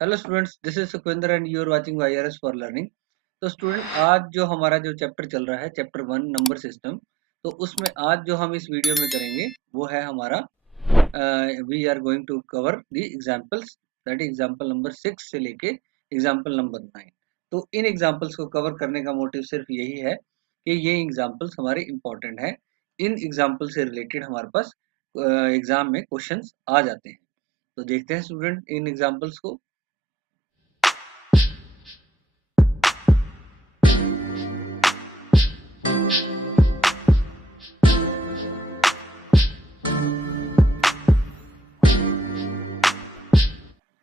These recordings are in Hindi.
Hello students, this is Sukhwinder and you are watching YRS for learning. तो स्टूडेंट, आज जो हमारा चैप्टर चल रहा है, चैप्टर 1 नंबर सिस्टम। तो उसमें आज जो हम इस वीडियो में करेंगे वो है हमारा we are going to cover the examples, that example number 6 से लेके एग्जांपल नंबर 9। तो इन एग्जांपल्स को कवर करने का मोटिव सिर्फ यही है कि ये एग्जांपल्स हमारे इंपॉर्टेंट हैं। इन एग्जांपल से रिलेटेड हमारे पास एग्जाम में क्वेश्चंस आ जाते हैं। तो देखते हैं स्टूडेंट इन एग्जांपल्स को।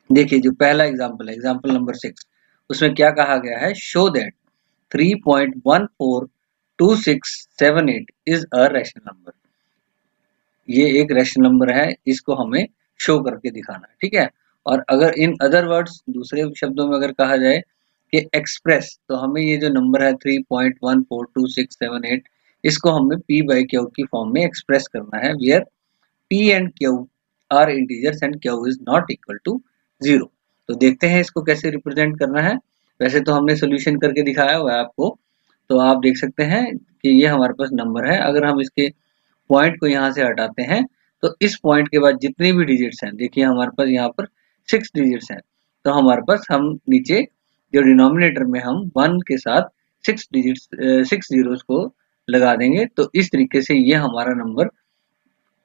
देखिए, जो पहला एग्जाम्पल है, एग्जाम्पल नंबर 6, उसमें क्या कहा गया है? Show that 3.142678 is a rational number. ये एक रैशनल नंबर है, इसको हमें शो करके दिखाना है, ठीक है। और अगर इन अदर वर्ड्स, दूसरे शब्दों में अगर कहा जाए कि एक्सप्रेस, तो हमें ये जो नंबर है 3.142678, इसको हमें पी बाई क्यू की फॉर्म में एक्सप्रेस करना है, where P and Q are integers and Q is not equal to 0। तो देखते हैं इसको कैसे रिप्रेजेंट करना है। वैसे तो हमने सोल्यूशन करके दिखाया हुआ है आपको, तो आप देख सकते हैं कि ये हमारे पास नंबर है। अगर हम इसके पॉइंट को यहाँ से हटाते हैं तो इस पॉइंट के बाद जितनी भी डिजिट्स हैं, देखिए हमारे पास यहाँ पर 6 डिजिट्स हैं। तो हमारे पास हम नीचे जो डिनोमिनेटर में हम 1 के साथ 6 डिजिट्स 6 जीरोस को लगा देंगे। तो इस तरीके से ये हमारा नंबर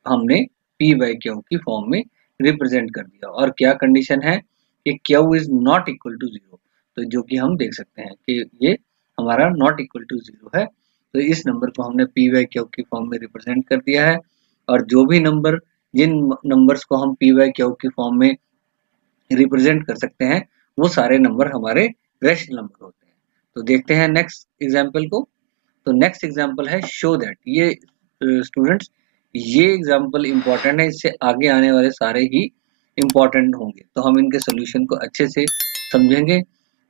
हमने पी बाई क्यू की फॉर्म में रिप्रेजेंट कर दिया। और क्या कंडीशन है कि Q is not equal to 0, तो जो कि हम देख सकते हैं कि ये हमारा नॉट इक्वल टू 0 है। तो इस नंबर को हमने पी बाई क्यू की फॉर्म में रिप्रेजेंट कर दिया है। और जो भी नंबर, जिन नंबर्स को हम पी बाई क्यू की फॉर्म में रिप्रेजेंट कर सकते हैं, वो सारे नंबर हमारे रैशनल नंबर होते हैं। तो देखते हैं नेक्स्ट एग्जाम्पल को। तो नेक्स्ट एग्जाम्पल है शो दैट। ये स्टूडेंट्स, ये एग्जाम्पल इंपॉर्टेंट है, इससे आगे आने वाले सारे ही इंपॉर्टेंट होंगे। तो हम इनके सोल्यूशन को अच्छे से समझेंगे।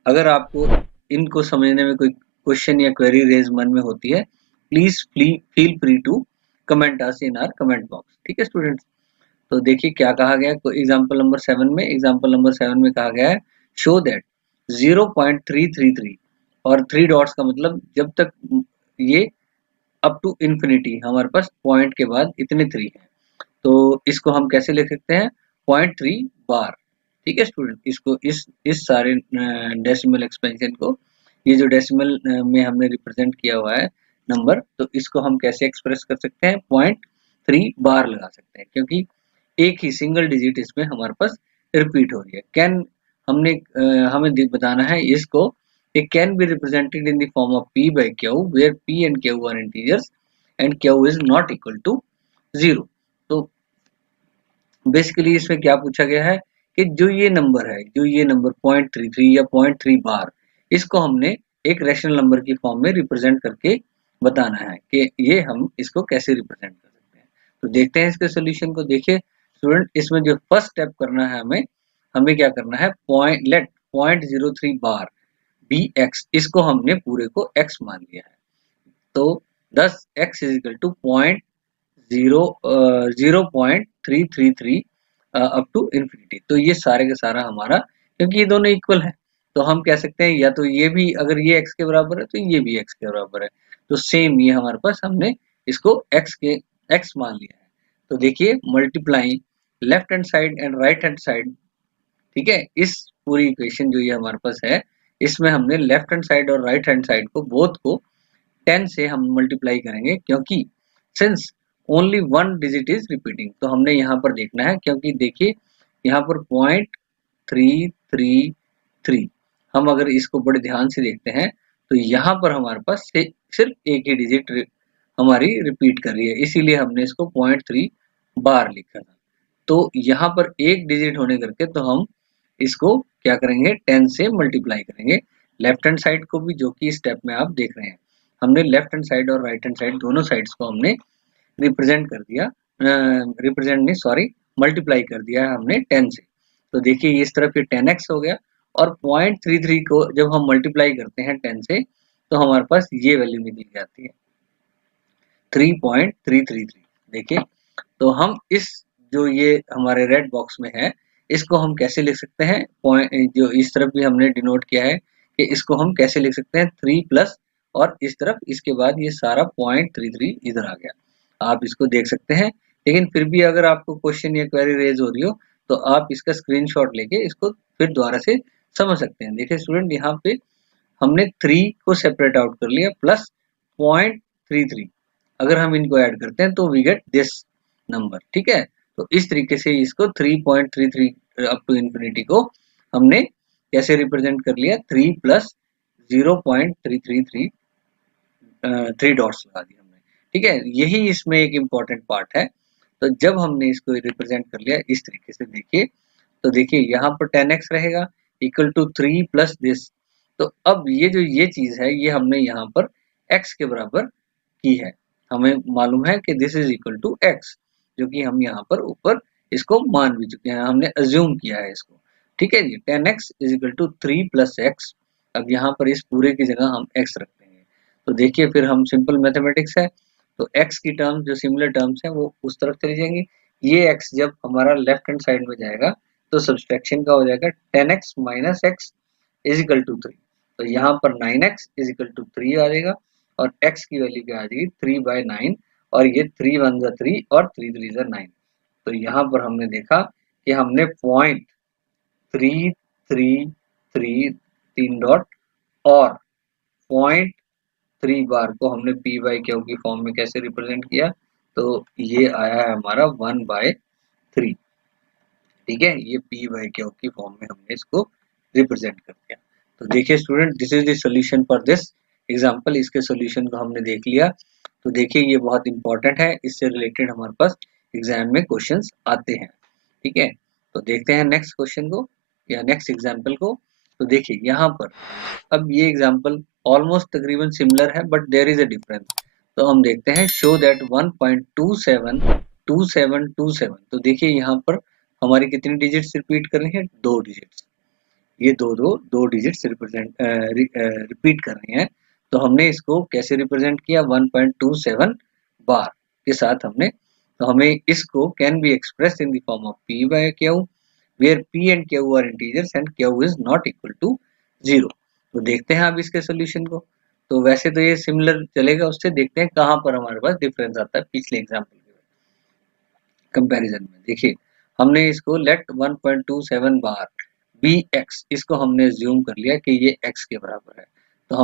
अगर आपको इनको समझने में कोई क्वेश्चन या क्वेरी रेज मन में होती है, please feel free to comment us in our comment box, ठीक है स्टूडेंट्स। तो देखिए क्या कहा गया है एग्जाम्पल नंबर 7 में। एग्जाम्पल नंबर 7 में कहा गया है शो दैट 0.333, और 3 डॉट्स का मतलब जब तक ये अप टू इंफिनिटी, हमारे पास पॉइंट के बाद इतने 3 हैं। तो इसको हम कैसे लिख सकते हैं? 0.3 बार, ठीक है स्टूडेंट। इसको इस सारे डेसिमल एक्सपेंशन को, ये जो डेसिमल में हमने रिप्रेजेंट किया हुआ है नंबर, तो इसको हम कैसे एक्सप्रेस कर सकते हैं? 0.3 बार लगा सकते हैं, क्योंकि एक ही सिंगल डिजिट इसमें हमारे पास रिपीट हो रही है। कैन, हमने हमें बताना है इसको, it can be represented in the form of p by q where p and q are integers and q is not equal to 0। तो बेसिकली इसमें क्या पूछा गया है कि जो ये नंबर है, जो ये नंबर 0.33 या 0.3 बार, इसको हमने एक रैशनल नंबर की फॉर्म में रिप्रेजेंट करके बताना है कि ये हम इसको कैसे रिप्रेजेंट कर सकते हैं। तो देखते हैं इसके सोल्यूशन को। देखिए स्टूडेंट, इसमें जो फर्स्ट स्टेप करना है हमें हमें क्या करना है? लेट 0.03 बार बी एक्स, इसको हमने पूरे को x मान लिया है। तो 10 x is equal to 0.333 up to infinity. तो ये सारे का सारा हमारा, क्योंकि ये दोनों इक्वल है, तो हम कह सकते हैं या तो ये भी, अगर ये x के बराबर है तो ये भी x के बराबर है। तो सेम ये हमारे पास, हमने इसको x मान लिया है। तो देखिए multiplying left hand side and right hand side, ठीक है। इस पूरी इक्वेशन जो ये हमारे पास है, इसमें हमने लेफ्ट हैंड साइड और राइट हैंड साइड को, बोथ को 10 से हम मल्टीप्लाई करेंगे, क्योंकि since only one digit is repeating. तो हमने यहाँ पर देखना है, क्योंकि देखिए यहाँ पर 0.333, हम अगर इसको बड़े ध्यान से देखते हैं तो यहाँ पर हमारे पास सिर्फ एक ही डिजिट हमारी रिपीट कर रही है, इसीलिए हमने इसको 0.3 बार लिखा था। तो यहाँ पर एक डिजिट होने करके तो हम इसको क्या करेंगे? 10 से मल्टीप्लाई करेंगे लेफ्ट हैंड साइड को भी, जो कि इस स्टेप में आप देख रहे हैं। हमने लेफ्ट हैंड साइड और राइट हैंड साइड दोनों साइड्स को हमने रिप्रेजेंट कर दिया, रिप्रेजेंट नहीं सॉरी, मल्टीप्लाई कर दिया है हमने 10 से। तो देखिए इस तरफ ये 10x हो गया, और 0.33 को जब हम मल्टीप्लाई करते हैं 10 से, तो हमारे पास ये वैल्यू निकल जाती है 3.333। देखिए, तो हम इस, जो ये हमारे रेड बॉक्स में है, इसको हम कैसे लिख सकते हैं, पॉइंट जो इस तरफ भी हमने डिनोट किया है कि इसको हम कैसे लिख सकते हैं 3 प्लस और इस तरफ इसके बाद ये सारा 0.33 इधर आ गया, आप इसको देख सकते हैं। लेकिन फिर भी अगर आपको क्वेश्चन या क्वेरी रेज हो रही हो तो आप इसका स्क्रीनशॉट लेके इसको फिर दोबारा से समझ सकते हैं। देखिए स्टूडेंट, यहाँ पे हमने 3 को सेपरेट आउट कर लिया प्लस 0.33, अगर हम इनको ऐड करते हैं तो वी गेट दिस नंबर, ठीक है। तो इस तरीके से इसको 3.33 अप टू इंफिनिटी को हमने कैसे रिप्रेजेंट कर लिया, 3 प्लस 0.333 3 डॉट्स लगा दिए हमने, ठीक है। यही इसमें एक इम्पॉर्टेंट पार्ट है। तो जब हमने इसको रिप्रेजेंट कर लिया इस तरीके से, देखिए तो देखिए यहाँ पर 10x रहेगा इक्वल टू 3 प्लस दिस। तो अब ये जो ये चीज है ये हमने यहाँ पर x के बराबर की है, हमें मालूम है कि this is equal to x, जो कि हम यहाँ पर ऊपर इसको मान भी चुके हैं, हमने अज्यूम किया है इसको, ठीक है जी। 10x is equal to 3 plus x. अब यहाँ पर इस पूरे की जगह हम x रखते हैं। तो देखिए फिर हम सिंपल मैथमेटिक्स है, तो x की टर्म जो सिमिलर टर्म्स है वो उस तरफ चली जाएंगी। ये x जब हमारा लेफ्ट हैंड साइड में जाएगा तो सब्सट्रैक्शन का हो जाएगा 10x minus x is equal to 3। तो यहाँ पर 9x इज इक्वल टू 3 आ जाएगा और x की वैल्यू क्या आ जाएगी 3/9, और ये 3 1 जा 3 और 3 3 जा 9। तो यहाँ पर हमने देखा कि हमने 0.333 3 डॉट और 0.3 बार को हमने p बाई क्यू की फॉर्म में कैसे रिप्रेजेंट किया, तो ये आया है हमारा 1/3, ठीक है। ये p बाई क्यू की फॉर्म में हमने इसको रिप्रेजेंट कर दिया। तो देखिए student, this is the solution for this example. इसके सॉल्यूशन को हमने देख लिया। तो देखिए ये बहुत इंपॉर्टेंट है, इससे रिलेटेड हमारे पास एग्जाम में क्वेश्चंस आते हैं, ठीक है। तो देखते हैं नेक्स्ट क्वेश्चन को या नेक्स्ट एग्जांपल को। तो देखिए यहाँ पर अब ये एग्जांपल ऑलमोस्ट तकरीबन सिमिलर है but there is a difference. तो हम देखते हैं शो दैट 1.272727। तो देखिए यहाँ पर हमारी कितनी डिजिट्स रिपीट कर रही हैं, 2 डिजिट्स, ये दो डिजिट्स रिपीट कर रही हैं। तो हमने इसको कैसे रिप्रेजेंट किया, 1.27 बार के साथ हमने। तो हमें इसको can be express in the form of p by q where p and q are integers and q is not equal to 0। तो देखते हैं अब इसके सोल्यूशन को। तो वैसे तो ये सिमिलर चलेगा उससे, देखते हैं कहाँ पर हमारे पास डिफरेंस आता है पिछले एग्जाम्पल के कंपैरिजन में। देखिए हमने इसको लेट 1.27 बार बी एक्स, इसको हमने ज्यूम कर लिया कि ये x के बराबर है। तो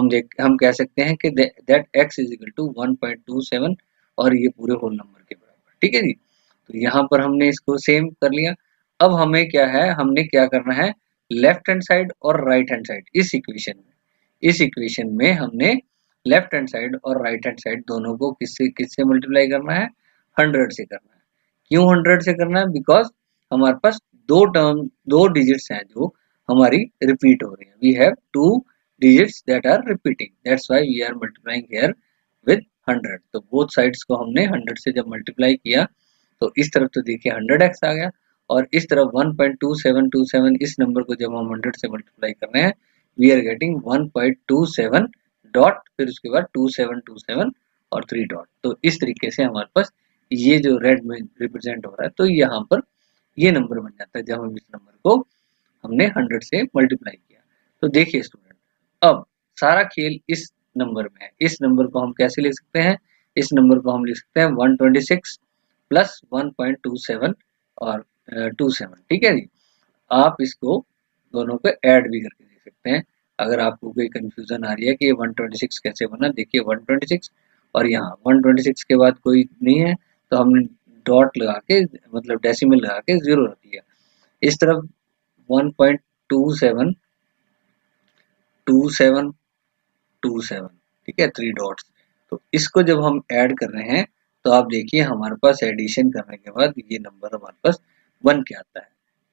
हम कह सकते हैं कि that x is equal to 1.27 और ये पूरे होल नंबर के बराबर, ठीक है जी। तो यहाँ पर हमने इसको सेम कर लिया। अब हमें क्या है, हमने क्या करना है, लेफ्ट हैंड साइड और राइट हैंड साइड इस इक्वेशन में हमने लेफ्ट हैंड साइड और राइट हैंड साइड दोनों को किससे किससे मल्टीप्लाई करना है, 100 से करना है। क्यों 100 से करना है, बिकॉज हमारे पास दो डिजिट्स हैं जो हमारी रिपीट हो रही हैं। We have 2 digits that are repeating, that's why we are multiplying here with 100। तो बोथ साइड्स को हमने 100 से जब मल्टीप्लाई किया तो इस तरफ तो देखिए 100x आ गया, और इस तरफ 1.2727 इस नंबर को जब हम 100 से मल्टीप्लाई कर रहे हैं वी आर गेटिंग 1.27 डॉट, फिर उसके बाद 2727 और 3 डॉट। तो इस तरीके से हमारे पास ये जो रेड में रिप्रेजेंट हो रहा है, तो यहाँ पर ये नंबर बन जाता है जब हम इस नंबर को हमने 100 से मल्टीप्लाई किया। तो देखिए स्टूडेंट, अब सारा खेल इस नंबर में है। इस नंबर को हम कैसे लिख सकते हैं, इस नंबर को हम लिख सकते हैं 126 प्लस 1.27 और 27, ठीक है जी। आप इसको दोनों को ऐड भी करके देख सकते हैं। अगर आपको कोई कंफ्यूजन आ रही है कि ये 126 कैसे बना, देखिए 126 और यहाँ 126 के बाद कोई नहीं है तो हमने डॉट लगा के मतलब डेसिमल लगा के 0 रख दिया। इस तरफ 1.2727 27, ठीक है, 3 डॉट्स। तो इसको जब हम ऐड कर रहे हैं तो आप देखिए हमारे पास एडिशन करने के बाद ये नंबर हमारे पास बन के आता है,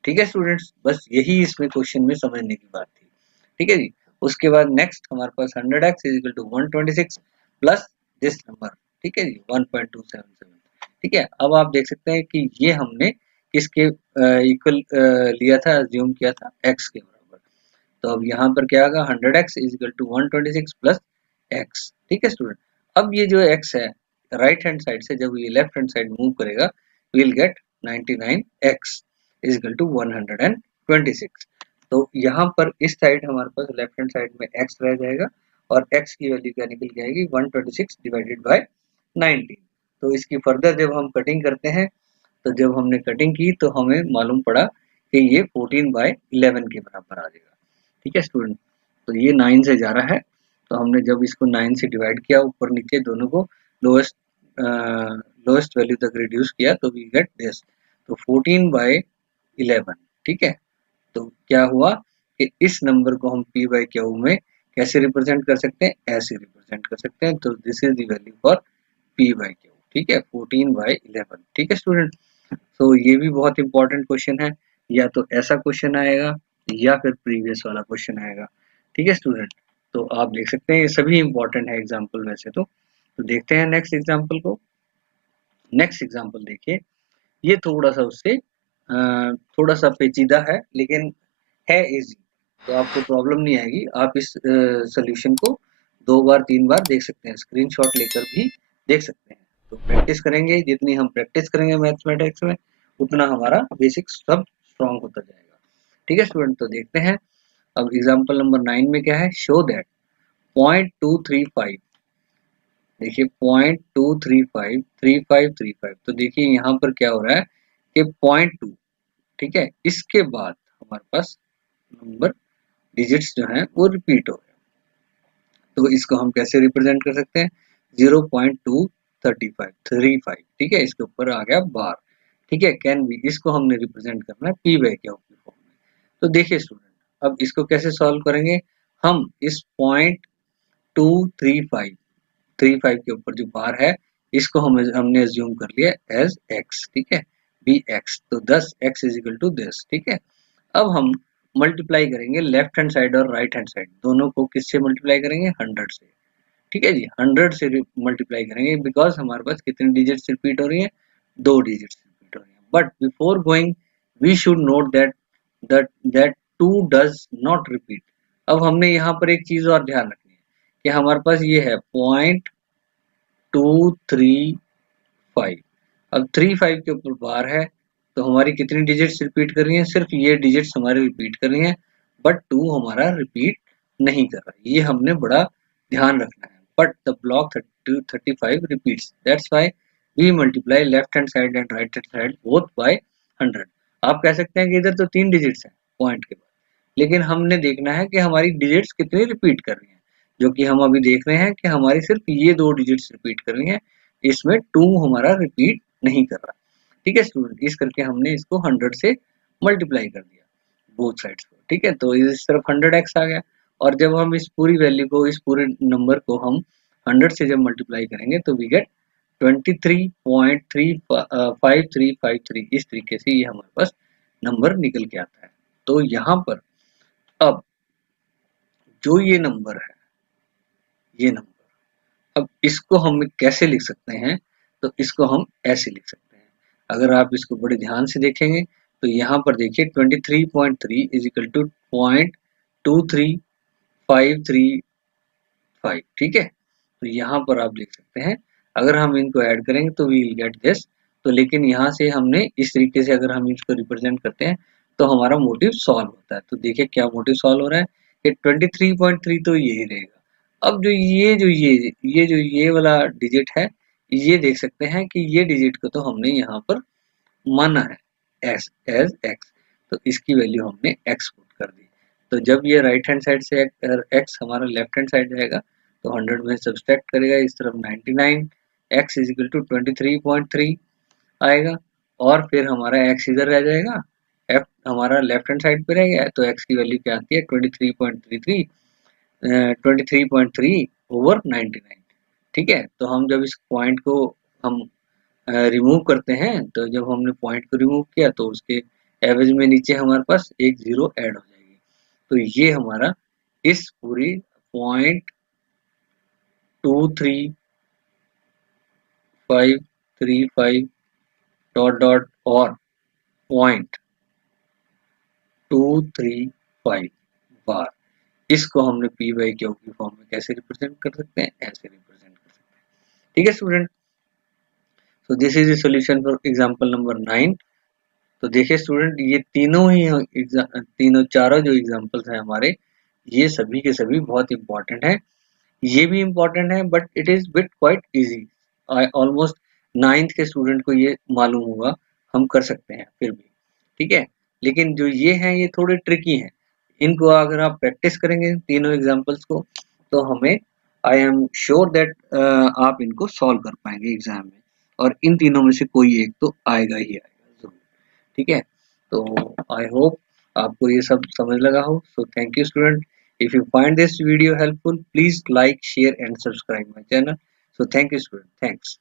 ठीक है स्टूडेंट्स। बस यही इसमें क्वेश्चन में समझने की बात थी, ठीक है जी। उसके बाद नेक्स्ट हमारे पास 100x is equal to 126 plus this number, ठीक है जी 1.277, ठीक है। अब आप देख सकते हैं कि ये हमने किसके इक्वल लिया था, अज्यूम किया था x के बराबर। तो अब यहाँ पर क्या होगा, 100x is equal to 126 plus x, ठीक है स्टूडेंट। अब ये जो x है राइट हैंड साइड से जब ये लेफ्ट हैंड साइड मूव करेगा will get 99x। Is equal to 126। तो यहाँ पर इस साइड हमारे पास लेफ्ट हैंड साइड में x रह जाएगा और x की वैल्यू क्या निकल के आएगी 126 डिवाइडेड बाय 19। तो इसकी फर्दर जब हम कटिंग करते हैं तो जब हमने कटिंग की तो हमें मालूम पड़ा कि ये 14/11 के बराबर आ जाएगा। ठीक है स्टूडेंट, तो ये 9 से जा रहा है, तो हमने जब इसको 9 से डिवाइड किया ऊपर नीचे दोनों को लोएस्ट लोएस्ट वैल्यू तक रिड्यूस किया तो वी गेट दिस, तो 14/11। ठीक है, तो क्या हुआ कि इस नंबर को हम p बाई क्यू में कैसे रिप्रेजेंट कर सकते हैं, ऐसे रिप्रेजेंट कर सकते हैं। तो this is the value for p by Q. ठीक है, 14/11। ठीक है स्टूडेंट, तो ये भी बहुत इंपॉर्टेंट क्वेश्चन है, या तो ऐसा क्वेश्चन आएगा या फिर प्रीवियस वाला क्वेश्चन आएगा। ठीक है स्टूडेंट, तो आप देख सकते हैं ये सभी इंपॉर्टेंट है एग्जाम्पल वैसे तो देखते हैं नेक्स्ट एग्जाम्पल को। नेक्स्ट एग्जाम्पल देखिए, ये थोड़ा सा उससे थोड़ा सा पेचीदा है लेकिन है इजी, तो आपको प्रॉब्लम नहीं आएगी। आप इस सोल्यूशन को 2 बार 3 बार देख सकते हैं, स्क्रीनशॉट लेकर भी देख सकते हैं। तो प्रैक्टिस करेंगे, जितनी हम प्रैक्टिस करेंगे मैथमेटिक्स में उतना हमारा बेसिक सब स्ट्रॉन्ग होता जाएगा। ठीक है स्टूडेंट, तो देखते हैं अब एग्जाम्पल नंबर 9 में क्या है, शो दैट 0.235, देखिए 0.235 तो देखिए यहाँ पर क्या हो रहा है कि 0.2, ठीक है, इसके बाद हमारे पास नंबर डिजिट्स जो हैं वो रिपीट हो रहे हैं। तो इसको हम कैसे रिप्रेजेंट कर सकते हैं, 0.235, ठीक है, इसके ऊपर आ गया बार। ठीक है, कैन बी, इसको हमने रिप्रेजेंट करना है पी बाई क्यू की फॉर्म में। तो देखिए स्टूडेंट, अब इसको कैसे सॉल्व करेंगे, हम इस 0.235 के ऊपर जो बार है इसको हमने अज्यूम कर लिया एज x। ठीक है, बी एक्स, तो 10x is equal to this. ठीक है, अब हम मल्टीप्लाई करेंगे लेफ्ट हैंड साइड और राइट हैंड साइड दोनों को, किससे मल्टीप्लाई करेंगे, 100 से। ठीक है जी, 100 से मल्टीप्लाई करेंगे बिकॉज हमारे पास कितनी डिजिट्स रिपीट हो रही है, 2 डिजिट्स रिपीट हो रही है। But before going we should note that that 2 does not repeat. अब हमने यहाँ पर एक चीज और ध्यान रखनी है कि हमारे पास ये है 0.235, अब 35 के ऊपर बार है, तो हमारी कितनी डिजिट्स रिपीट कर रही हैं, सिर्फ ये डिजिट्स हमारे रिपीट कर रही हैं, बट 2 हमारा रिपीट नहीं कर रहा। ये हमने बड़ा ध्यान रखना है। But the block 35 repeats, that's why we multiply left hand side and right hand side both by 100। आप कह सकते हैं कि इधर तो 3 डिजिट्स हैं पॉइंट के बाद, लेकिन हमने देखना है कि हमारी डिजिट्स कितनी रिपीट कर रही हैं, जो कि हम अभी देख रहे हैं कि हमारी सिर्फ ये 2 डिजिट्स रिपीट कर रही हैं, इसमें 2 हमारा रिपीट नहीं कर रहा। ठीक है स्टूडेंट, इस करके हमने इसको 100 से मल्टीप्लाई कर दिया बोथ साइड्स को। ठीक है, तो इस तरफ 100x आ गया, और जब हम इस पूरी वैल्यू को, इस पूरे नंबर को हम 100 से जब मल्टीप्लाई करेंगे तो वी गेट 23.5353, इस तरीके से ये हमारे पास नंबर निकल के आता है। तो यहाँ पर अब जो ये नंबर है, ये नंबर, अब इसको हम कैसे लिख सकते हैं, तो इसको हम ऐसे लिख सकते हैं। अगर आप इसको बड़े ध्यान से देखेंगे तो यहाँ पर देखिए 23.3 इज इक्वल टू 0.23535। ठीक है, तो यहाँ पर आप लिख सकते हैं, अगर हम इनको ऐड करेंगे तो वी विल गेट दिस। तो लेकिन यहाँ से हमने इस तरीके से अगर हम इसको रिप्रेजेंट करते हैं तो हमारा मोटिव सॉल्व होता है। तो देखिए क्या मोटिव सॉल्व हो रहा है कि 23.3 तो यही रहेगा। अब जो ये वाला डिजिट है, ये देख सकते हैं कि ये डिजिट को तो हमने यहाँ पर माना है एस एज एक्स, तो इसकी वैल्यू हमने एक्स पुट कर दी। तो जब ये राइट हैंड साइड से एक्स हमारा लेफ्ट हैंड साइड जाएगा तो 100 में सब्सट्रैक्ट करेगा, इस तरफ 99, एक्स इज इक्वल टू 23.3 आएगा, और फिर हमारा एक्स इधर रह जाएगा, एफ हमारा लेफ्ट हैंड साइड पे रह गया, तो एक्स की वैल्यू क्या आती है 23.33, 23.3 ओवर 99। ठीक है, तो हम जब इस पॉइंट को हम रिमूव करते हैं, तो जब हमने पॉइंट को रिमूव किया तो उसके एवरेज में नीचे हमारे पास एक जीरो ऐड हो जाएगी। तो ये हमारा इस पूरी 0.23535 डॉट डॉट और 0.235 बार, इसको हमने पी बाई क्यू की फॉर्म में कैसे रिप्रेजेंट कर सकते हैं, ऐसे रिप्रेजेंट कर सकते हैं। ठीक है student, so this is the solution for example number 9। तो देखिए स्टूडेंट, ये तीनों चारों जो एग्जांपल्स हैं हमारे, ये सभी के सभी बहुत इंपॉर्टेंट हैं। ये भी इम्पोर्टेंट है but it is bit quite easy. Almost ninth के स्टूडेंट को ये मालूम होगा, हम कर सकते हैं फिर भी, ठीक है। लेकिन जो ये हैं ये थोड़े ट्रिकी हैं। इनको अगर आप प्रैक्टिस करेंगे तीनों एग्जांपल्स को, तो हमें आई एम श्योर दैट आप इनको सॉल्व कर पाएंगे एग्जाम में, और इन तीनों में से कोई एक तो आएगा ही आएगा जरूर, ठीक है। तो आई होप आपको ये सब समझ लगा हो। So thank you student. If you find this video helpful, please like, share and subscribe my channel. So thank you student. Thanks.